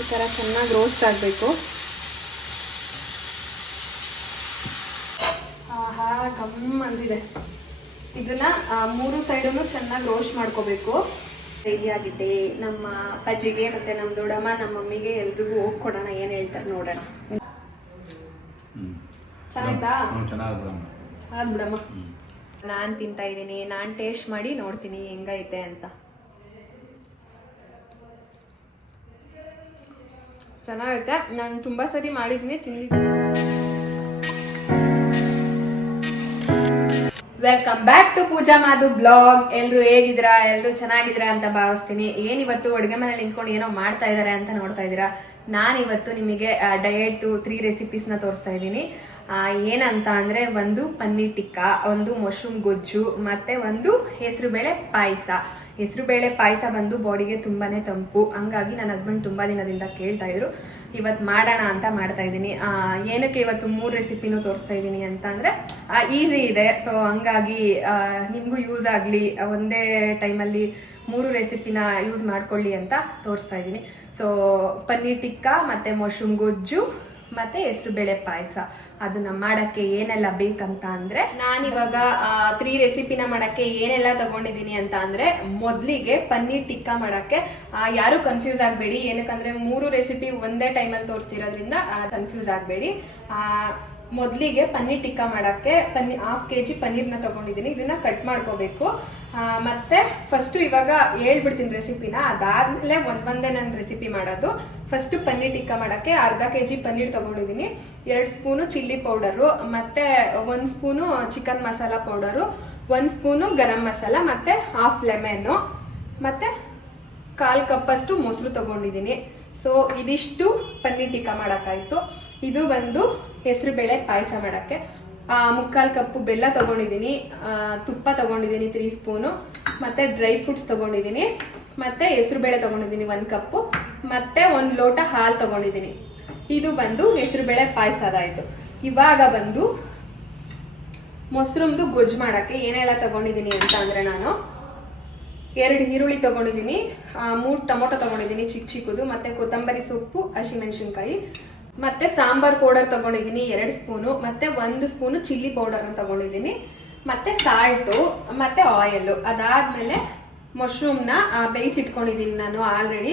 ಈ ಥರ ಚೆನ್ನಾಗಿ ರೋಸ್ಟ್ ಆಗಬೇಕು. ಆಹಾ ಗಮ್ ಅಂದಿದೆ. ಇದನ್ನ ಮೂರು ಸೈಡನ್ನು ಚೆನ್ನಾಗಿ ರೋಸ್ಟ್ ಮಾಡ್ಕೋಬೇಕು. ರೆಡಿಯಾಗಿದೆ ನಮ್ಮ ಅಪ್ಪಾಜಿಗೆ ಮತ್ತೆ ನಮ್ಮ ದೊಡ್ಡಮ್ಮ ನಮ್ಮ ಮಮ್ಮಿಗೆ ಎಲ್ರಿಗೂ ಹೋಗಿ ಕೊಡೋಣ ಏನು ಹೇಳ್ತಾರೆ ನೋಡೋಣ. ಚೆನ್ನಾಯ್ತಾ ಚೆನ್ನಾಗಿ ಬಿಡಮ್ಮ. ನಾನು ತಿಂತಾ ಇದ್ದೀನಿ. ನಾನು ಟೇಸ್ಟ್ ಮಾಡಿ ನೋಡ್ತೀನಿ ಹೆಂಗೈತೆ ಅಂತ. ಚೆನ್ನಾಗೈತೆ. ನಾನು ತುಂಬ ಸರಿ ಮಾಡಿದ್ದೀನಿ ತಿಂದಿದ್ದೀನಿ welcome back to Pooja Madhu blog. ಎಲ್ರು ಹೇಗಿದ್ದೀರಾ? ಎಲ್ರು ಚೆನ್ನಾಗಿದ್ದೀರಾ ಅಂತ ಭಾವಿಸ್ತೀನಿ. ಏನಿವತ್ತು ಅಡುಗೆ ಮನೇಲಿ ನಿಂತ್ಕೊಂಡು ಏನೋ ಮಾಡ್ತಾ ಇದ್ದಾರೆ ಅಂತ ನೋಡ್ತಾ ಇದ್ದೀರಾ? ನಾನಿವತ್ತು ನಿಮಗೆ ಡಯಟ್ ತ್ರೀ ರೆಸಿಪೀಸ್ನ ತೋರಿಸ್ತಾ ಇದ್ದೀನಿ. ಏನಂತ ಅಂದರೆ ಒಂದು ಪನ್ನೀರ್ ಟಿಕ್ಕಾ, ಒಂದು ಮಶ್ರೂಮ್ ಗೊಜ್ಜು, ಮತ್ತೆ ಒಂದು ಹೆಸರುಬೇಳೆ ಪಾಯಸ. ಹೆಸರುಬೇಳೆ ಪಾಯಸ ಬಂದು ಬಾಡಿಗೆ ತುಂಬಾ ತಂಪು. ಹಂಗಾಗಿ ನನ್ನ ಹಸ್ಬೆಂಡ್ ತುಂಬ ದಿನದಿಂದ ಕೇಳ್ತಾ ಇದ್ರು ಇವತ್ತು ಮಾಡೋಣ ಅಂತ ಮಾಡ್ತಾ ಇದ್ದೀನಿ. ಏನಕ್ಕೆ ಇವತ್ತು ಮೂರು ರೆಸಿಪಿನೂ ತೋರಿಸ್ತಾ ಇದ್ದೀನಿ ಅಂತ ಅಂದರೆ ಈಸಿ ಇದೆ. ಸೊ ಹಂಗಾಗಿ ನಿಮಗೂ ಯೂಸ್ ಆಗಲಿ. ಒಂದೇ ಟೈಮಲ್ಲಿ ಮೂರು ರೆಸಿಪಿನ ಯೂಸ್ ಮಾಡ್ಕೊಳ್ಳಿ ಅಂತ ತೋರಿಸ್ತಾ ಇದ್ದೀನಿ. ಸೊ ಪನ್ನೀರ್ ಟಿಕ್ಕಾ, ಮತ್ತು ಮಶ್ರೂಮ್ ಗೊಜ್ಜು, ಮತ್ತೆ ಹೆಸರುಬೇಳೆ ಪಾಯಸ. ಅದನ್ನ ಮಾಡಕ್ಕೆ ಏನೆಲ್ಲ ಬೇಕಂತ ಅಂದ್ರೆ? ನಾನಿವಾಗ ತ್ರೀ ರೆಸಿಪಿನ ಮಾಡಕ್ಕೆ ಏನೆಲ್ಲ ತಗೊಂಡಿದ್ದೀನಿ ಅಂತ ಅಂದ್ರೆ, ಮೊದಲಿಗೆ ಪನ್ನೀರ್ ಟಿಕ್ಕಾ ಮಾಡಕ್ಕೆ ಯಾರು ಕನ್ಫ್ಯೂಸ್ ಆಗಬೇಡಿ. ಏನಕ್ಕಂದ್ರೆ, ಮೂರು ರೆಸಿಪಿ ಒಂದೇ ಟೈಮಲ್ಲಿ ತೋರಿಸ್ತಿರೋದ್ರಿಂದ ಕನ್ಫ್ಯೂಸ್ ಆಗಬೇಡಿ. ಮೊದಲಿಗೆ ಪನ್ನೀರ್ ಟಿಕ್ಕಾ ಮಾಡಕ್ಕೆ ಪನ್ನೀರ್ ಹಾಫ್ ಕೆ ಜಿ ಪನ್ನೀರ್ನ ತಗೊಂಡಿದ್ದೀನಿ. ಇದನ್ನ ಕಟ್ ಮಾಡ್ಕೋಬೇಕು. ಮತ್ತೆ ಫಸ್ಟು ಇವಾಗ ಹೇಳ್ಬಿಡ್ತೀನಿ ರೆಸಿಪಿನ ಅದಾದ್ಮೇಲೆ ಒಂದ್ ಒಂದೇ ನಾನು ರೆಸಿಪಿ ಮಾಡೋದು. ಫಸ್ಟ್ ಪನ್ನೀರ್ ಟಿಕ್ಕ ಮಾಡೋಕ್ಕೆ ಅರ್ಧ ಕೆ ಜಿ ಪನ್ನೀರ್ ತಗೊಂಡಿದ್ದೀನಿ. ಎರಡು ಸ್ಪೂನು ಚಿಲ್ಲಿ ಪೌಡರು, ಮತ್ತೆ ಒಂದು ಸ್ಪೂನು ಚಿಕನ್ ಮಸಾಲ ಪೌಡರು, ಒಂದು ಸ್ಪೂನು ಗರಂ ಮಸಾಲ, ಮತ್ತೆ ಹಾಫ್ ಲೆಮೆನು ಮತ್ತೆ ಕಾಲು ಕಪ್ಪಷ್ಟು ಮೊಸರು ತಗೊಂಡಿದ್ದೀನಿ. ಸೊ ಇದಿಷ್ಟು ಪನ್ನೀರ್ ಟಿಕ್ಕ ಮಾಡೋಕ್ಕಾಯ್ತು. ಇದು ಬಂದು ಹೆಸರುಬೇಳೆ ಪಾಯಸ ಮಾಡೋಕ್ಕೆ. ಮುಕ್ಕಾಲು ಕಪ್ಪು ಬೆಲ್ಲ ತೊಗೊಂಡಿದ್ದೀನಿ. ತುಪ್ಪ ತಗೊಂಡಿದ್ದೀನಿ ತ್ರೀ ಸ್ಪೂನು ಮತ್ತು ಡ್ರೈ ಫ್ರೂಟ್ಸ್ ತಗೊಂಡಿದ್ದೀನಿ. ಮತ್ತು ಹೆಸರುಬೇಳೆ ತಗೊಂಡಿದ್ದೀನಿ ಒಂದು ಕಪ್ಪು. ಮತ್ತು ಒಂದು ಲೋಟ ಹಾಲು ತೊಗೊಂಡಿದ್ದೀನಿ. ಇದು ಬಂದು ಹೆಸರುಬೇಳೆ ಪಾಯಸದಾಯಿತು ಇವಾಗ ಬಂದು ಮೊಸರುಮ್ದು ಗೊಜ್ಜು ಮಾಡೋಕ್ಕೆ ಏನೆಲ್ಲ ತಗೊಂಡಿದ್ದೀನಿ ಅಂತ ಅಂದರೆ ನಾನು ಎರಡು ಈರುಳ್ಳಿ ತೊಗೊಂಡಿದ್ದೀನಿ ಮೂರು ಟೊಮೊಟೊ ತಗೊಂಡಿದ್ದೀನಿ ಚಿಕ್ಕ ಚಿಕ್ಕದು, ಮತ್ತೆ ಕೊತ್ತಂಬರಿ ಸೊಪ್ಪು, ಹಸಿಮೆಣಸಿನ್ಕಾಯಿ ಮತ್ತೆ ಸಾಂಬಾರ್ ಪೌಡರ್ ತಗೊಂಡಿದ್ದೀನಿ ಎರಡು ಸ್ಪೂನು, ಮತ್ತೆ ಒಂದು ಸ್ಪೂನು ಚಿಲ್ಲಿ ಪೌಡರ್ನ ತಗೊಂಡಿದ್ದೀನಿ. ಮತ್ತೆ ಸಾಲ್ಟು ಮತ್ತೆ ಆಯಿಲು ಅದಾದ್ಮೇಲೆ ಮಶ್ರೂಮ್ನ ಬೇಯಿಸಿಟ್ಕೊಂಡಿದ್ದೀನಿ ನಾನು ಆಲ್ರೆಡಿ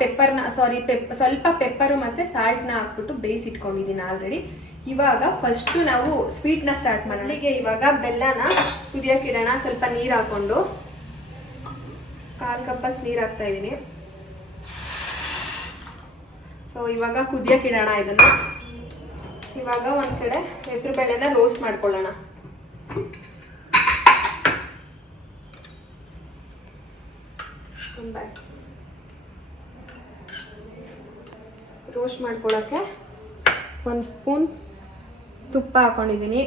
ಪೆಪ್ಪರ್ನ ಸಾರಿ ಪೆಪ್ ಸ್ವಲ್ಪ ಪೆಪ್ಪರು ಮತ್ತೆ ಸಾಲ್ಟ್ನ ಹಾಕ್ಬಿಟ್ಟು ಬೇಯಿಸಿಟ್ಕೊಂಡಿದ್ದೀನಿ ಆಲ್ರೆಡಿ ಇವಾಗ ಫಸ್ಟು ನಾವು ಸ್ವೀಟ್ನ ಸ್ಟಾರ್ಟ್ ಮಾಡೋಣ. ಹೀಗೆ ಇವಾಗ ಬೆಲ್ಲನ ಕುದಿಯೋಕ್ಕಿಡೋಣ ಸ್ವಲ್ಪ ನೀರು ಹಾಕೊಂಡು, ಕಾಲು ಕಪ್ಪಸ್ ನೀರು ಹಾಕ್ತಾ ಇದ್ದೀನಿ. ಸೊ ಇವಾಗ ಕುದಿಯಕ್ಕೆ ಇಡೋಣ ಇದನ್ನು. ಇವಾಗ ಒಂದು ಕಡೆ ಹೆಸರು ಬೇಳೆನ ರೋಸ್ಟ್ ಮಾಡ್ಕೊಳ್ಳೋಣ. ರೋಸ್ಟ್ ಮಾಡ್ಕೊಳ್ಳೋಕ್ಕೆ ಒಂದು ಸ್ಪೂನ್ ತುಪ್ಪ ಹಾಕೊಂಡಿದ್ದೀನಿ.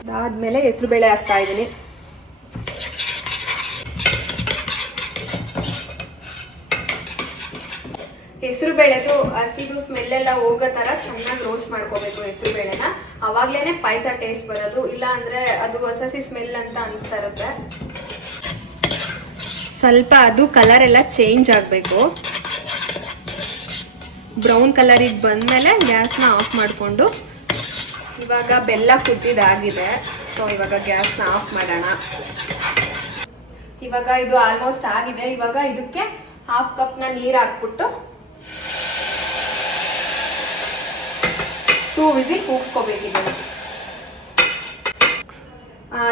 ಅದಾದ್ಮೇಲೆ ಹೆಸರು ಬೇಳೆ ಹಾಕ್ತಾ ಇದ್ದೀನಿ. ಹೆಸರು ಬೇಳೆದು ಹಸಿದು ಸ್ಮೆಲ್ ಎಲ್ಲ ಹೋಗೋ ತರ ಚೆನ್ನಾಗಿ ರೋಸ್ಟ್ ಮಾಡ್ಕೋಬೇಕು ಹೆಸರು ಬೇಳೆನ. ಅವಾಗ್ಲೇನೆ ಪಾಯಸ ಟೇಸ್ಟ್ ಬರೋದು, ಇಲ್ಲ ಅಂದ್ರೆ ಅದು ಹೊಸಸಿ ಸ್ಮೆಲ್ ಅಂತ ಅನಿಸ್ತಾ ಇರುತ್ತೆ. ಸ್ವಲ್ಪ ಅದು ಕಲರ್ ಎಲ್ಲ ಚೇಂಜ್ ಆಗಬೇಕು. ಬ್ರೌನ್ ಕಲರಿಗೆ ಬಂದ್ಮೇಲೆ ಗ್ಯಾಸ್ನ ಆಫ್ ಮಾಡಿಕೊಂಡು. ಇವಾಗ ಬೆಲ್ಲ ಕುದ್ದಿದಾಗಿದೆ ಸೊ ಇವಾಗ ಗ್ಯಾಸ್ನ ಆಫ್ ಮಾಡೋಣ. ಇವಾಗ ಇದು ಆಲ್ಮೋಸ್ಟ್ ಆಗಿದೆ, ಇವಾಗ ಇದಕ್ಕೆ ಹಾಫ್ ಕಪ್ನ ನೀರು ಹಾಕ್ಬಿಟ್ಟು ಟೂ ವಿಸಿಲ್ ಕೂಗ್ಸ್ಕೋಬೇಕಿದೆ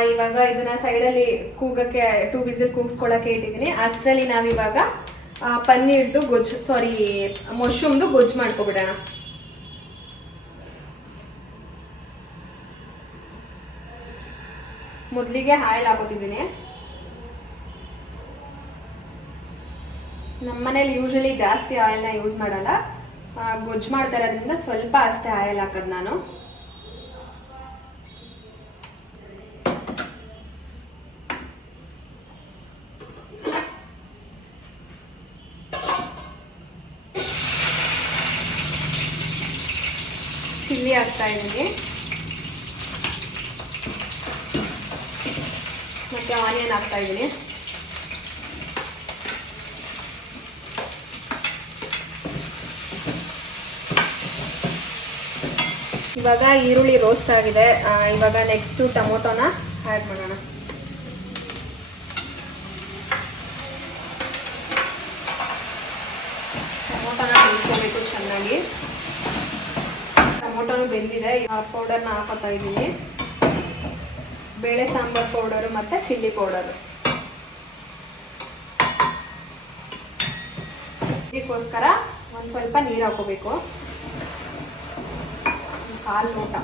ಇವಾಗ ಇದನ್ನ ಸೈಡಲ್ಲಿ ಕೂಗಕ್ಕೆ, ಟೂ ವಿಸಿಲ್ ಕೂಗ್ಸ್ಕೊಳಕ್ಕೆ ಇಟ್ಟಿದ್ದೀನಿ. ಅಷ್ಟರಲ್ಲಿ ನಾವಿವಾಗ ಪನ್ನೀರ್ದು ಗೊಜ್ಜು ಸಾರಿ ಮಶ್ರೂಮ್ದು ಗೊಜ್ಜು ಮಾಡ್ಕೊಬಿಡೋಣ. ಮೊದಲಿಗೆ ಆಯಿಲ್ ಹಾಕೋತಿದ್ದೀನಿ. ನಮ್ಮನೇಲಿ ಯೂಶಲಿ ಜಾಸ್ತಿ ಆಯಿಲ್ನ ಯೂಸ್ ಮಾಡಲ್ಲ. ಗೊಜ್ಜು ಮಾಡ್ತಾ ಇರೋದ್ರಿಂದ ಸ್ವಲ್ಪ ಅಷ್ಟೇ ಆಯಿಲ್ ಹಾಕೋದು ನಾನು. ಚಿಲ್ಲಿ ಹಾಕ್ತಾ ಇದ್ದೀನಿ ಮತ್ತೆ ಆನಿಯನ್ ಹಾಕ್ತಾ ಇದ್ದೀನಿ. ಇವಾಗ ಈರುಳ್ಳಿ ರೋಸ್ಟ್ ಆಗಿದೆ. ಆ, ಇವಾಗ ನೆಕ್ಸ್ಟು ಟೊಮೊಟೊನ ಆ್ಯಡ್ ಮಾಡೋಣ. ಟೊಮೊಟೊನ ಬೇಯಿಸ್ಕೋಬೇಕು ಚೆನ್ನಾಗಿ. ಟೊಮೊಟೊನು ಬೆಂದಿದೆ. ಪೌಡರ್ನ ಹಾಕೋತಾ ಇದ್ದೀನಿ. ಬೇಳೆ ಸಾಂಬಾರ್ ಪೌಡರು ಮತ್ತು ಚಿಲ್ಲಿ ಪೌಡರು ಇದಕ್ಕೋಸ್ಕರ ಒಂದು ಸ್ವಲ್ಪ ನೀರು ಹಾಕೋಬೇಕು. ಕಾಲು ಲೋಟ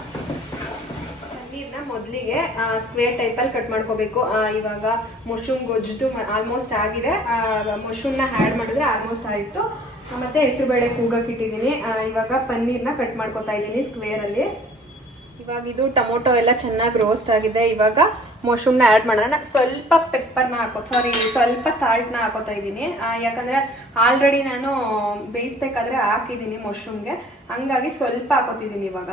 ನೀರನ್ನ ಮೊದಲಿಗೆ ಸ್ಕ್ವೇರ್ ಟೈಪಲ್ಲಿ ಕಟ್ ಮಾಡ್ಕೋಬೇಕು. ಇವಾಗ ಮಶ್ರೂಮ್ ಗೊಜ್ಜು ಆಲ್ಮೋಸ್ಟ್ ಆಗಿದೆ. ಮಶ್ರೂಮ್ನ ಆ್ಯಡ್ ಮಾಡಿದ್ರೆ ಆಲ್ಮೋಸ್ಟ್ ಆಯಿತು. ಮತ್ತು ಹೆಸರುಬೇಳೆ ಕೂಗಕ್ಕೆ ಇಟ್ಟಿದ್ದೀನಿ. ಇವಾಗ ಪನ್ನೀರ್ನ ಕಟ್ ಮಾಡ್ಕೊತಾ ಇದ್ದೀನಿ ಸ್ಕ್ವೇರಲ್ಲಿ ಇವಾಗ ಇದು ಟೊಮೊಟೊ ಎಲ್ಲ ಚೆನ್ನಾಗಿ ರೋಸ್ಟ್ ಆಗಿದೆ. ಇವಾಗ ಮಶ್ರೂಮ್ನ ಆ್ಯಡ್ ಮಾಡೋಣ. ಸ್ವಲ್ಪ ಪೆಪ್ಪರ್ನ ಹಾಕೋ ಸಾರಿ ಸ್ವಲ್ಪ ಸಾಲ್ಟ್ನ ಹಾಕೋತಾ ಇದ್ದೀನಿ. ಯಾಕಂದ್ರೆ ಆಲ್ರೆಡಿ ನಾನು ಬೇಯಿಸ್ಬೇಕಾದ್ರೆ ಹಾಕಿದ್ದೀನಿ ಮಶ್ರೂಮ್ಗೆ ಹಂಗಾಗಿ ಸ್ವಲ್ಪ ಹಾಕೋತಿದ್ದೀನಿ ಇವಾಗ.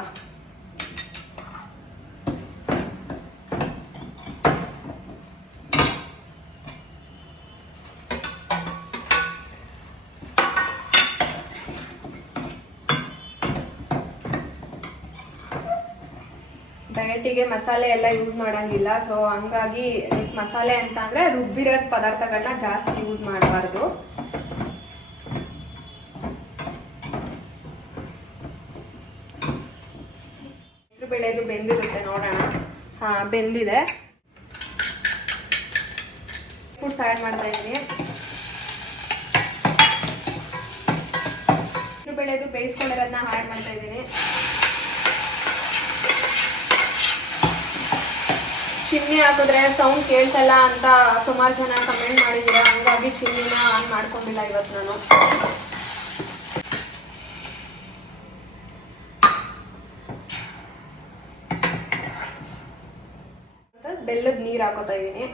ಡಯಟಿಗೆ ಮಸಾಲೆ ಎಲ್ಲ ಯೂಸ್ ಮಾಡಂಗಿಲ್ಲ ಸೊ ಹಂಗಾಗಿ ಮಸಾಲೆ ಅಂತ ಅಂದ್ರೆ ರುಬ್ಬಿರೋ ಪದಾರ್ಥಗಳನ್ನ ಜಾಸ್ತಿ ಯೂಸ್ ಮಾಡಬಾರ್ದು. ಬೇಳೆದು ಬೆಂದಿರುತ್ತೆ ನೋಡೋಣ. ಹಾ, ಬೆಂದಿದೆ. ಫುಡ್ಸ್ ಆ್ಯಡ್ ಮಾಡ್ತಾ ಇದ್ದೀನಿ. ಹೆಸರು ಬೆಳೆದು ಬೇಯಿಸ್ಕೊಂಡಿರೋದನ್ನ ಆ್ಯಡ್ ಮಾಡ್ತಾ ಇದ್ದೀನಿ. ಚಿಮ್ನಿ ಹಾಕಿದ್ರೆ ಸೌಂಡ್ ಕೇಳ್ತಲ್ಲ ಅಂತ ಸುಮಾರು ಜನ ಕಮೆಂಟ್ ಮಾಡಿದ್ದೀರಾ? ಹಂಗಾಗಿ ಚಿಮ್ನಿನ ಆನ್ ಮಾಡ್ಕೊಂಡಿಲ್ಲ ಇವತ್ತು ನಾನು. ಬೆಲ್ಲದ ನೀರು ಹಾಕೋತಾ ಇದ್ದೀನಿ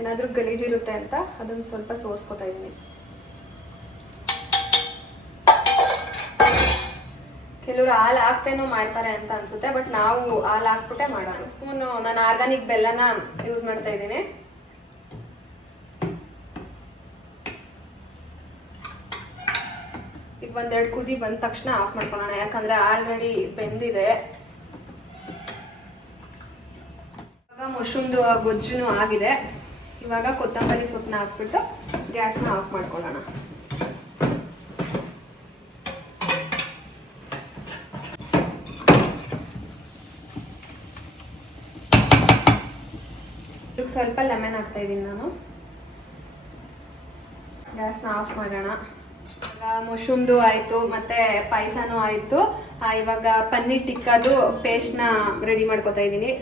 ಏನಾದರೂ ಗಲೀಜಿರುತ್ತೆ ಅಂತ ಅದನ್ನು ಸ್ವಲ್ಪ ಸೋರ್ಸ್ಕೊತಾ ಇದ್ದೀನಿ ಕೆಲವರು ಹಾಲು ಹಾಕ್ತೇನೋ ಮಾಡ್ತಾರೆ ಅಂತ ಅನ್ಸುತ್ತೆ, ಬಟ್ ನಾವು ಹಾಲು ಹಾಕ್ಬಿಟ್ಟೆ ಮಾಡೋಣ. ಸ್ಪೂನು ನಾನು ಆರ್ಗಾನಿಕ್ ಬೆಲ್ಲನ ಯೂಸ್ ಮಾಡ್ತಾ ಇದ್ದೀನಿ ಈಗ ಒಂದೆರಡು ಕುದಿ ಬಂದ ತಕ್ಷಣ ಆಫ್ ಮಾಡ್ಕೊಳ್ಳೋಣ. ಯಾಕಂದ್ರೆ ಆಲ್ರೆಡಿ ಬೆಂದಿದೆ ಇವಾಗ ಮಶ್ರೂಮ್ದು ಗೊಜ್ಜುನು ಆಗಿದೆ. ಇವಾಗ ಕೊತ್ತಂಬರಿ ಸೊಪ್ಪನ್ನ ಹಾಕ್ಬಿಟ್ಟು ಗ್ಯಾಸ್ನ ಆಫ್ ಮಾಡ್ಕೊಳ್ಳೋಣ. ಇದಕ್ಕೆ ಸ್ವಲ್ಪ ಲೆಮನ್ ಹಾಕ್ತಾ ಇದ್ದೀನಿ ನಾನು. ಗ್ಯಾಸ್ನ ಆಫ್ ಮಾಡೋಣ. ಇವಾಗ ಮಶ್ರೂಮ್ದು ಆಯಿತು, ಮತ್ತೆ ಪಾಯಸನೂ ಆಯಿತು. ಇವಾಗ ಪನ್ನೀರ್ ಟಿಕ್ಕಾದು ಪೇಸ್ಟ್ನ ರೆಡಿ ಮಾಡ್ಕೋತಾ ಇದ್ದೀನಿ.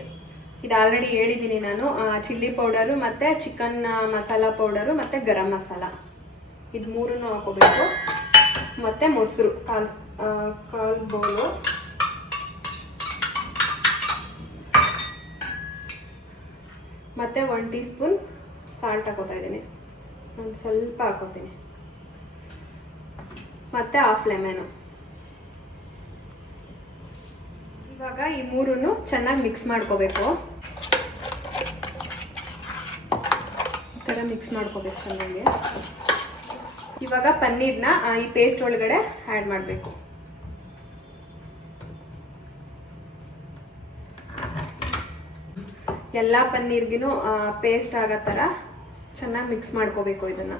ಇದು ಆಲ್ರೆಡಿ ಹೇಳಿದ್ದೀನಿ ನಾನು. ಚಿಲ್ಲಿ ಪೌಡರು ಮತ್ತು ಚಿಕನ್ ಮಸಾಲ ಪೌಡರು ಮತ್ತು ಗರಂ ಮಸಾಲ ಇದು ಮೂರನ್ನು ಹಾಕೋಬೇಕು. ಮತ್ತು ಮೊಸರು, ಕಾಲ್ ಕಾಲ್ ಬೌಲು ಮತ್ತು ಒನ್ ಟೀ ಸ್ಪೂನ್ ಸಾಲ್ಟ್ ಹಾಕೋತಾ ಇದ್ದೀನಿ. ಒಂದು ಸ್ವಲ್ಪ ಹಾಕೋತೀನಿ. ಮತ್ತು ಹಾಫ್ ಲೆಮೆನು ಇವಾಗ ಈ ಮೂರನ್ನು ಚೆನ್ನಾಗಿ ಮಿಕ್ಸ್ ಮಾಡ್ಕೋಬೇಕು. ಥರ ಮಿಕ್ಸ್ ಮಾಡ್ಕೋಬೇಕು ಚೆನ್ನಾಗಿ. ಇವಾಗ ಪನ್ನೀರ್ನ ಈ ಪೇಸ್ಟ್ ಒಳಗಡೆ ಆ್ಯಡ್ ಮಾಡಬೇಕು. ಎಲ್ಲ ಪನ್ನೀರ್ಗಿನೂ ಪೇಸ್ಟ್ ಆಗೋ ಥರ ಚೆನ್ನಾಗಿ ಮಿಕ್ಸ್ ಮಾಡ್ಕೋಬೇಕು ಇದನ್ನು.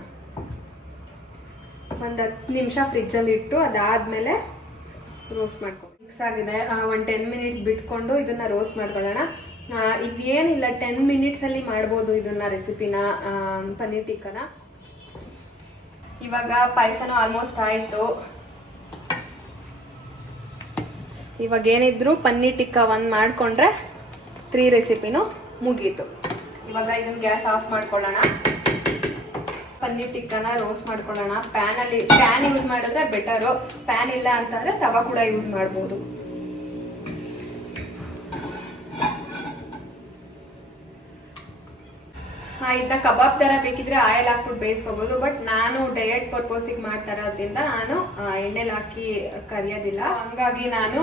ಒಂದು ಹತ್ತು ನಿಮಿಷ ಫ್ರಿಜ್ಜಲ್ಲಿ ಇಟ್ಟು ಅದಾದಮೇಲೆ ರೋಸ್ಟ್ ಮಾಡ್ಕೊ ಮಿಕ್ಸ್ ಆಗಿದೆ. ಒಂದು ಟೆನ್ ಮಿನಿಟ್ಸ್ ಬಿಟ್ಕೊಂಡು ಇದನ್ನು ರೋಸ್ಟ್ ಮಾಡ್ಕೊಳ್ಳೋಣ. ಆ, ಇದೇನಿಲ್ಲ ಟೆನ್ ಮಿನಿಟ್ಸಲ್ಲಿ ಮಾಡ್ಬೋದು ಇದನ್ನ ರೆಸಿಪಿನ ಪನ್ನೀರ್ ಟಿಕ್ಕನ. ಇವಾಗ ಪಾಯಸನೂ ಆಲ್ಮೋಸ್ಟ್ ಆಯಿತು. ಇವಾಗ ಏನಿದ್ರು ಪನ್ನೀರ್ ಟಿಕ್ಕ ಒಂದು ಮಾಡಿಕೊಂಡ್ರೆ ತ್ರೀ ರೆಸಿಪಿನೂ ಮುಗೀತು. ಇವಾಗ ಇದನ್ನ ಗ್ಯಾಸ್ ಆಫ್ ಮಾಡ್ಕೊಳ್ಳೋಣ. ಪನ್ನೀರ್ ಟಿಕ್ಕನ ರೋಸ್ಟ್ ಮಾಡ್ಕೊಳ್ಳೋಣ. ಪ್ಯಾನಲ್ಲಿ ಪ್ಯಾನ್ ಯೂಸ್ ಮಾಡಿದ್ರೆ ಬೆಟರು ಪ್ಯಾನ್ ಇಲ್ಲ ಅಂತಂದ್ರೆ ತವ ಕೂಡ ಯೂಸ್ ಮಾಡ್ಬೋದು. ಇದನ್ನ ಕಬಾಬ್ ತರ ಬೇಕಿದ್ರೆ ಆಯಿಲ್ ಹಾಕ್ಬಿಟ್ಟು ಬೇಯಿಸ್ಕೋಬಹುದು ಬಟ್ ನಾನು ಡಯಟ್ ಪರ್ಪೋಸಿಗೆ ಮಾಡ್ತಾ ಇರೋದ್ರಿಂದ ನಾನು ಎಣ್ಣೆಲಿ ಹಾಕಿ ಕರಿಯೋದಿಲ್ಲ. ಹಂಗಾಗಿ ನಾನು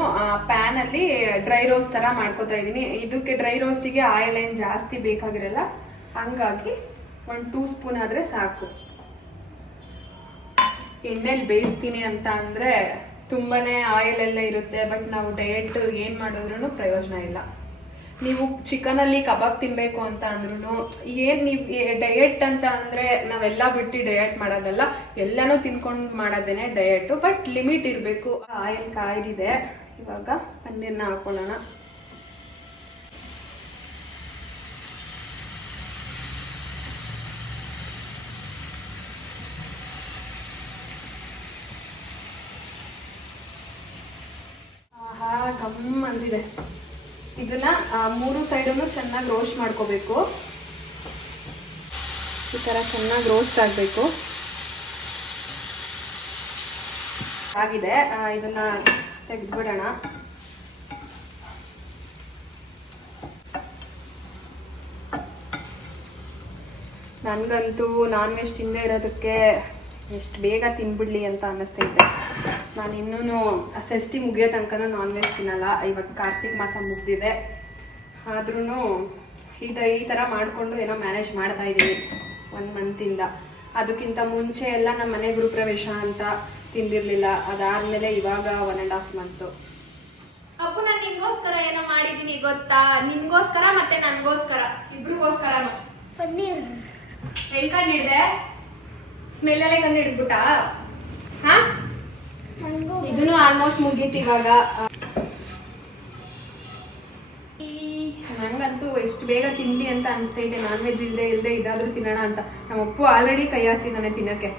ಪ್ಯಾನ್ ಅಲ್ಲಿ ಡ್ರೈ ರೋಸ್ಟ್ ತರ ಮಾಡ್ಕೋತಾ ಇದ್ದೀನಿ. ಇದಕ್ಕೆ ಡ್ರೈ ರೋಸ್ಟಿಗೆ ಆಯಿಲ್ ಏನ್ ಜಾಸ್ತಿ ಬೇಕಾಗಿರಲ್ಲ, ಹಂಗಾಗಿ ಒಂದು ಟೂ ಸ್ಪೂನ್ ಆದ್ರೆ ಸಾಕು. ಎಣ್ಣೆಲಿ ಬೇಯಿಸ್ತೀನಿ ಅಂತ ಅಂದ್ರೆ ತುಂಬಾನೇ ಆಯಿಲ್ ಎಲ್ಲ ಇರುತ್ತೆ. ಬಟ್ ನಾವು ಡಯಟ್ ಏನ್ ಮಾಡಿದ್ರು ಪ್ರಯೋಜನ ಇಲ್ಲ. ನೀವು ಚಿಕನ್ ಅಲ್ಲಿ ಕಬಾಬ್ ತಿನ್ಬೇಕು ಅಂತ ಅಂದ್ರೂ ಏನ್ ನೀವು ಡಯಟ್ ಅಂತ ಅಂದ್ರೆ ನಾವೆಲ್ಲ ಬಿಟ್ಟು ಡಯಟ್ ಮಾಡೋದಲ್ಲ, ಎಲ್ಲಾನು ತಿನ್ಕೊಂಡು ಮಾಡೋದೇನೆ ಡಯಟ್ ಬಟ್ ಲಿಮಿಟ್ ಇರಬೇಕು. ಆಯಿಲ್ ಕಾಯ್ದಿದೆ. ಇವಾಗ ಪನ್ನೀರ್ನ ಹಾಕೊಳ್ಳೋಣ. ಆಹಾ ಗಮ್ ಅಂದಿದೆ. ಇದನ್ನ ಮೂರು ಸೈಡನ್ನು ಚೆನ್ನಾಗಿ ರೋಸ್ಟ್ ಮಾಡ್ಕೋಬೇಕು. ಈ ಥರ ಚೆನ್ನಾಗಿ ರೋಸ್ಟ್ ಆಗಬೇಕು. ಆಗಿದೆ. ಇದನ್ನ ತೆಗೆದ್ಬಿಡೋಣ. ನನಗಂತೂ ನಾನ್ ವೆಜ್ ತಿಂದೇ ಇರೋದಕ್ಕೆ ಎಷ್ಟು ಬೇಗ ತಿನ್ಬಿಡ್ಲಿ ಅಂತ ಅನ್ನಿಸ್ತೈತೆ. ನಾನು ಇನ್ನೂ ಷಷ್ಠಿ ಮುಗಿಯೋ ತನಕ ನಾನ್ ವೆಜ್ ತಿನ್ನಲ್ಲ. ಇವಾಗ ಕಾರ್ತಿಕ್ ಮಾಸ ಮುಗಿದಿದೆ. ಆದ್ರೂ ಈ ಈ ಥರ ಮಾಡಿಕೊಂಡು ಏನೋ ಮ್ಯಾನೇಜ್ ಮಾಡ್ತಾ ಇದ್ದೀನಿ ಒನ್ ಮಂತಿಂದ ಅದಕ್ಕಿಂತ ಮುಂಚೆ ಎಲ್ಲ ನಮ್ಮ ಮನೆ ಗೃಹಪ್ರವೇಶ ಅಂತ ತಿಂದಿರಲಿಲ್ಲ. ಅದಾದಮೇಲೆ ಇವಾಗ one and half month Appu ನಾನು ನಿನ್ಗೋಸ್ಕರ ಏನೋ ಮಾಡಿದೀನಿ ಗೊತ್ತಾ? ನಿನ್ಗೋಸ್ಕರ ಮತ್ತೆ ನನಗೋಸ್ಕರ. ಇಬ್ರಿಗೋಸ್ಕರ ಪನ್ನೀರ್. ಹೆಂಗ್ ಕಂಡು ಹಿಡ್ದೆ ಕಂಡು ಹಿಡಿದ್ಬಿಟ್ಟ ಹಾ? ಇದನ್ನು ಆಲ್ಮೋಸ್ಟ್ ಮುಗೀತು ಇವಾಗ. ನಂಗಂತೂ ಎಷ್ಟು ಬೇಗ ತಿನ್ಲಿ ಅಂತ ಅನಿಸ್ತಾ ಇದೆ. ನಾನ್ ವೆಜ್ ಇಲ್ಲದೆ ಇಲ್ಲದೆ ಇದಾದ್ರೂ ತಿನ್ನೋಣ ಅಂತ. ನಮ್ಮ ಅಪ್ಪು ಆಲ್ರೆಡಿ ಕೈ ಹಾಕ್ತಿದ್ದಾನೆ ತಿನ್ನಕ್ಕೆ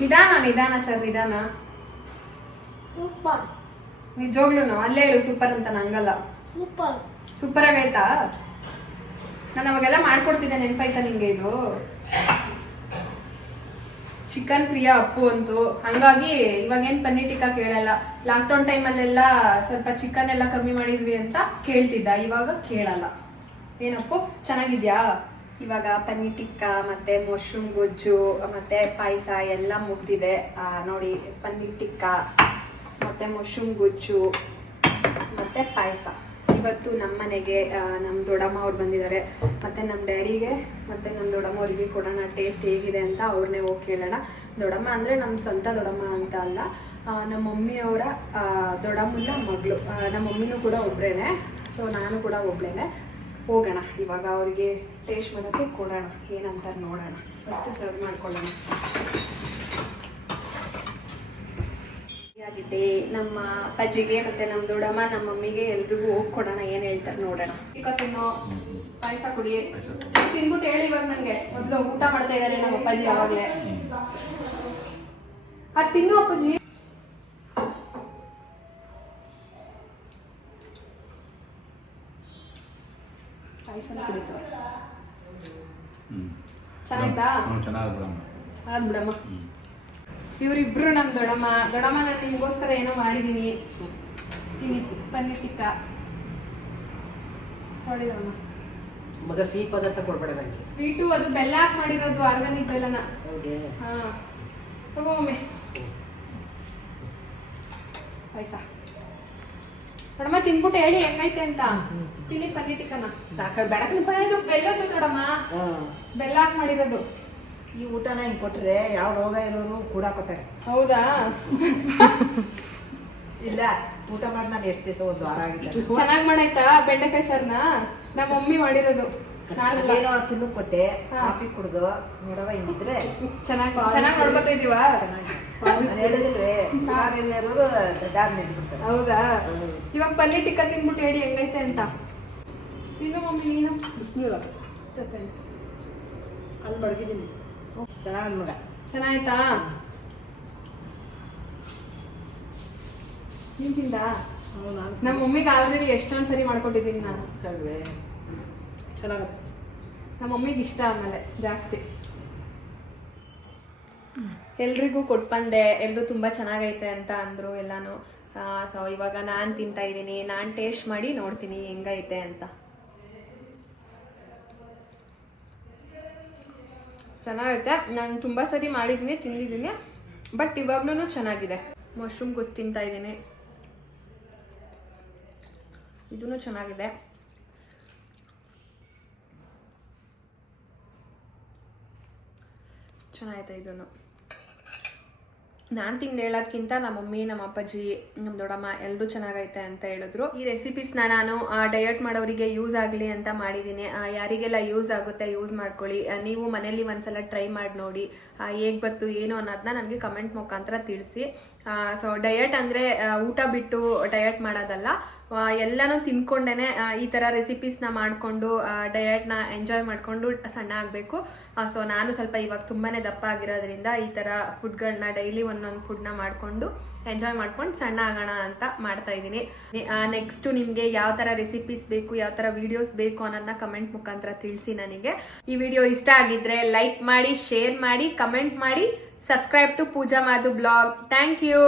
ನಿಧಾನ ನಿಧಾನ ಸರ್ ನಿಧಾನ. ಸೂಪರ್. ನಿಜವಾಗ್ಲೂ ಅಲ್ಲೇ ಹೇಳು ಸೂಪರ್ ಅಂತ ನಂಗಲ್ಲ. ಸೂಪರ್. ಸೂಪರ್ ಆಗೈತಾ ನಾನು ಅವಾಗೆಲ್ಲ ಮಾಡ್ಕೊಡ್ತಿದ್ದೆ ನೆನ್ಪಾಯ್ತಾ ನಿಂಗೆ ಇದು? ಚಿಕನ್ ಪ್ರಿಯ ಅಪ್ಪು ಅಂತು. ಹಂಗಾಗಿ ಇವಾಗ ಏನ್ ಪನ್ನೀರ್ ಟಿಕ್ಕಾ ಕೇಳಲ್ಲ. ಲಾಕ್ಡೌನ್ ಟೈಮಲ್ಲೆಲ್ಲ ಸ್ವಲ್ಪ ಚಿಕನ್ ಎಲ್ಲ ಕಮ್ಮಿ ಮಾಡಿದ್ವಿ ಅಂತ ಕೇಳ್ತಿದ್ದ. ಇವಾಗ ಕೇಳಲ್ಲ. ಏನಪ್ಪು ಚೆನ್ನಾಗಿದ್ಯಾ? ಇವಾಗ ಪನ್ನೀರ್ ಟಿಕ್ಕಾ, ಮತ್ತೆ ಮಶ್ರೂಮ್ ಗೊಜ್ಜು, ಮತ್ತೆ ಪಾಯಸ ಎಲ್ಲ ಮುಗ್ದಿದೆ. ನೋಡಿ, ಪನ್ನೀರ್ ಟಿಕ್ಕಾ, ಮತ್ತೆ ಮಶ್ರೂಮ್ ಗೊಜ್ಜು, ಮತ್ತೆ ಪಾಯಸ. ಇವತ್ತು ನಮ್ಮ ಮನೆಗೆ ನಮ್ಮ ದೊಡ್ಡಮ್ಮ ಅವ್ರು ಬಂದಿದ್ದಾರೆ. ಮತ್ತೆ ನಮ್ಮ ಡ್ಯಾಡಿಗೆ, ಮತ್ತೆ ನಮ್ಮ ದೊಡ್ಡಮ್ಮ ಅವರಿಗೆ ಕೊಡೋಣ, ಟೇಸ್ಟ್ ಹೇಗಿದೆ ಅಂತ ಅವ್ರನ್ನೇ ಹೋಗಿ ಕೇಳೋಣ. ದೊಡ್ಡಮ್ಮ ಅಂದರೆ ನಮ್ಮ ಸ್ವಂತ ದೊಡ್ಡಮ್ಮ ಅಂತ ಅಲ್ಲ ನಮ್ಮ ಮಮ್ಮಿಯವರ ದೊಡ್ಡಮ್ಮನ ಮಗಳು. ನಮ್ಮ ಮಮ್ಮಿನೂ ಕೂಡ ಒಬ್ಬರೇನೆ ಸೊ ನಾನು ಕೂಡ ಒಬ್ಬಳೇನೆ ಹೋಗೋಣ, ಇವಾಗ ಅವರಿಗೆ ಟೇಸ್ಟ್ ಮಾಡೋಕ್ಕೆ ಕೊಡೋಣ. ಏನಂತಾರೆ ನೋಡೋಣ. ಫಸ್ಟ್ ಸರ್ವ್ ಮಾಡ್ಕೊಳ್ಳೋಣ. ಆಗಿದೆ. ನಮ್ಮ ಅಪ್ಪಾಜಿಗೆ ಮತ್ತೆ ನಮ್ಮ ದೊಡ್ಡಮ್ಮ ನಮ್ಮ ಮಮ್ಮಿಗೆ ಎಲ್ರಿಗೂ ಹೋಗಿ ಕೊಡೋಣ ಏನ್ ಹೇಳ್ತಾರೆ ನೋಡೋಣ. ಈಗ ತಿನ್ನೋ. ಪಾಯಸ ಕುಡಿ. ತಿನ್ಬಿಟ್ಟು ಹೇಳಿ ಇವಾಗ ನಂಗೆ. ಮೊದ್ಲು ಊಟ ಮಾಡ್ತಾ ಇದಾರೆ ನಮ್ಮ ಅಪ್ಪಾಜಿ ಯಾವಾಗ್ಲೇ. ಅದ್ ತಿನ್ನು ಅಪ್ಪಾಜಿ. ಪಾಯಸನ ಚೆನ್ನಾಗಿ ಬಿಡಮ್ಮ ಬಿಡಮ್ಮ ಇವ್ರಿಬ್ರು ನಮ್ ದೊಡಮ್ಮ. ದೊಡಮ್ಮ ನಾನು ನಿಮ್ಗೋಸ್ಕರ ಏನೋ ಮಾಡಿದೀನಿ. ತಿನ್ನಿ ಪನ್ನೀರ್ ಟಿಕ್ಕ ಹೊಡಿದಮ್ಮ ಮಗ ಸಿಹಿ ಪದಾರ್ಥ ಕೊಡ್ಬೇಡ ನನಗೆ ಸ್ವೀಟು ಅದು ಬೆಲ್ಲ ಹಾಕಿ ಮಾಡಿರೋದು ಆರ್ಗಾನಿಕ್ ಬೆಲ್ಲನ. ಹೌದೇ? ಹಾ. ತಗೋ ಒಮ್ಮೆ. ಪಾಯ್ಸ. ದೊಡ್ಡಮ್ಮ ತಿನ್ಬಿಟ್ಟು ಹೇಳಿ ಹೆಂಗೈತೆ ಅಂತ. ತಿನ್ನಿ ಪನ್ನೀರ್ ಟಿಕ್ಕನ ಸಾಕ ಬೇಡ ಇದು ಬೆಲ್ಲದ್ದು ದೊಡ್ಡಮ್ಮ ಹಾಂ. ಬೆಲ್ಲ ಹಾಕಿ ಮಾಡಿರೋದು. ಈ ಊಟನ ಹಿಂಗೆ ಕೊಟ್ರೆ ಯಾವ ರೋಗ ಇರೋರು ಕೂಡಾಕೋತಾರೆ. ಹೌದಾ? ಇಲ್ಲ ಊಟ ಮಾಡಿ ನಾನು ಎಷ್ಟು ದಿವಸ ಒಂದು ವಾರ ಆಗಿದೆ. ಚೆನ್ನಾಗಿ ಮಾಡಾಯ್ತಾ ಬೆಂಡೆಕಾಯಿ ಸರ್ನ? ನಮ್ಮ ಮಮ್ಮಿ ಮಾಡಿರೋದು. ನಾನಲ್ಲ. ಏನೋ ತಿನ್ನು ಕೊಟ್ಟೆ ಹಾ. ಕಾಫಿ ಕುಡ್ದು ನೋಡವ ಹಿಂಗಿದ್ರೆ? ಚೆನ್ನಾಗಿ ಚೆನ್ನಾಗಿ ನೋಡ್ಕೊತಾ ಇದೀವ ಚೆನ್ನಾಗಿ ನಾನು ಹೇಳಿದಿಲ್ವೇ ಇರೋರು ದಾರಿ ನಿಂತ್ಬಿಡ್ತಾರೆ ಹೌದಾ? ಇವಾಗ ಪನ್ನೀರ್ ಟಿಕ್ಕ ತಿನ್ಬಿಟ್ಟು ಹೇಳಿ ಹೆಂಗೈತೆ ಅಂತ. ತಿನ್ನು ಮಮ್ಮಿ ನೀನು. ಬಿಸಿನೀರು? ಅಲ್ಲಿ ಮಡಗಿದ್ದೀನಿ. ಚೆನ್ನಾಗಿ ಮಗ ಚೆನ್ನಾಯ್ತಾ? ನೀನ್ ತಿಂದ? ಹ್ಞೂ ನಮ್ಮ ಮಮ್ಮಿಗೆ ಆಲ್ರೆಡಿ ಎಷ್ಟೊಂದು ಸರಿ ಮಾಡ್ಕೊಟ್ಟಿದ್ದೀನಿ ನಾನು. ಅಲ್ವೇ? ನಮ್ಮ ಮಮ್ಮಿಗೆ ಇಷ್ಟ ಆಮೇಲೆ ಜಾಸ್ತಿ. ಎಲ್ರಿಗೂ ಕೊಟ್ಟು ಬಂದೆ ಎಲ್ಲರೂ ತುಂಬ ಚೆನ್ನಾಗೈತೆ ಅಂತ ಅಂದರು ಎಲ್ಲಾನು. ಸೊ ಇವಾಗ ನಾನು ತಿಂತಾ ಇದ್ದೀನಿ ನಾನು ಟೇಸ್ಟ್ ಮಾಡಿ ನೋಡ್ತೀನಿ ಹೆಂಗೈತೆ ಅಂತ. ಚೆನ್ನಾಗೈತೆ. ನಾನು ತುಂಬ ಸರಿ ಮಾಡಿದ್ದೀನಿ ತಿಂದಿದ್ದೀನಿ. ಬಟ್ ಇವಾಗ್ಲೂ ಚೆನ್ನಾಗಿದೆ. ಮಶ್ರೂಮ್ ಗೊತ್ತು ತಿಂತಾ ಇದ್ದೀನಿ. ಇದೂ ಚೆನ್ನಾಗಿದೆ. ಚೆನ್ನಾಗಿದೆ ಇದನ್ನು ನಾನು ತಿಂದು ಹೇಳೋದ್ಕಿಂತ ನಮ್ಮ ಮಮ್ಮಿ ನಮ್ಮ ಅಪ್ಪಾಜಿ ನಮ್ಮ ದೊಡ್ಡಮ್ಮ ಎಲ್ಲರೂ ಚೆನ್ನಾಗೈತೆ ಅಂತ ಹೇಳಿದ್ರು. ಈ ರೆಸಿಪೀಸ್ನ ನಾನು ಡಯಟ್ ಮಾಡೋರಿಗೆ ಯೂಸ್ ಆಗಲಿ ಅಂತ ಮಾಡಿದ್ದೀನಿ ಆ, ಯಾರಿಗೆಲ್ಲ ಯೂಸ್ ಆಗುತ್ತೆ ಯೂಸ್ ಮಾಡ್ಕೊಳ್ಳಿ. ಆ, ನೀವು ಮನೇಲಿ ಒಂದ್ಸಲ ಟ್ರೈ ಮಾಡಿ ನೋಡಿ ಹೇಗೆ ಬತ್ತು ಏನು ಅನ್ನೋದನ್ನ ನನಗೆ ಕಮೆಂಟ್ ಮುಖಾಂತರ ತಿಳಿಸಿ. ಸೊ ಡಯಟ್ ಅಂದರೆ ಊಟ ಬಿಟ್ಟು ಡಯಟ್ ಮಾಡೋದಲ್ಲ. ಎಲ್ಲನೂ ತಿನ್ಕೊಂಡೇ ಈ ಥರ ರೆಸಿಪೀಸ್ನ ಮಾಡಿಕೊಂಡು ಡಯಟ್ನ ಎಂಜಾಯ್ ಮಾಡಿಕೊಂಡು ಸಣ್ಣ ಆಗಬೇಕು. ಸೊ ನಾನು ಸ್ವಲ್ಪ ಇವಾಗ ತುಂಬಾ ದಪ್ಪ ಆಗಿರೋದ್ರಿಂದ ಈ ಥರ ಫುಡ್ಗಳನ್ನ ಡೈಲಿ ಒಂದೊಂದು ಫುಡ್ನ ಮಾಡಿಕೊಂಡು ಎಂಜಾಯ್ ಮಾಡ್ಕೊಂಡು ಸಣ್ಣ ಆಗೋಣ ಅಂತ ಮಾಡ್ತಾ ಇದ್ದೀನಿ. ನೆಕ್ಸ್ಟು ನಿಮಗೆ ಯಾವ ಥರ ರೆಸಿಪೀಸ್ ಬೇಕು, ಯಾವ ಥರ ವಿಡಿಯೋಸ್ ಬೇಕು ಅನ್ನೋದನ್ನ ಕಮೆಂಟ್ ಮುಖಾಂತರ ತಿಳಿಸಿ ನನಗೆ. ಈ ವಿಡಿಯೋ ಇಷ್ಟ ಆಗಿದ್ರೆ ಲೈಕ್ ಮಾಡಿ ಶೇರ್ ಮಾಡಿ ಕಮೆಂಟ್ ಮಾಡಿ. Subscribe to Pooja Madhu blog thank you